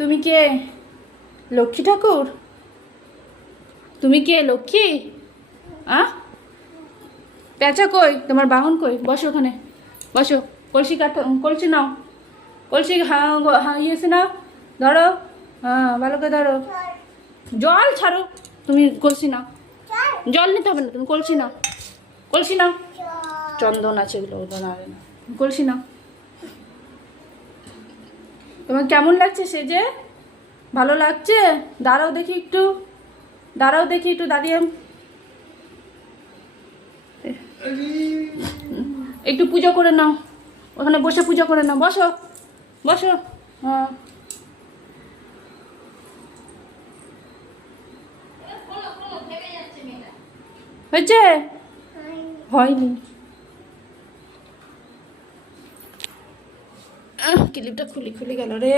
তুমি কে? লক্ষ্মী ঠাকুর? তুমি কে লক্ষ্মী? পেঁচা কই? তোমার বাহন কই? বসো ওখানে, বসো। কলসি কলসি নাও, কলসি ইয়েছে নাও, ধরো। হ্যাঁ, ভালো করে ধরো। জল ছাড়ো, তুমি কলসি নাও। জল নিতে হবে না, তুমি কলসি নাও, কলসি নাও। চন্দন আছে, এগুলো ওটা নাড়ে না। কলসি নাও। তোমার কেমন লাগছে সেজে? ভালো লাগছে? দাঁড়াও দেখি একটু, দাঁড়াও দেখি একটু, দাঁড়িয়ে একটু পুজো করে নাও, ওখানে বসে পুজো করে নাও। বসো, বসো। হ্যাঁ, হয়েছে? হয়নি। ক্লিপটা খুলে গেল রে।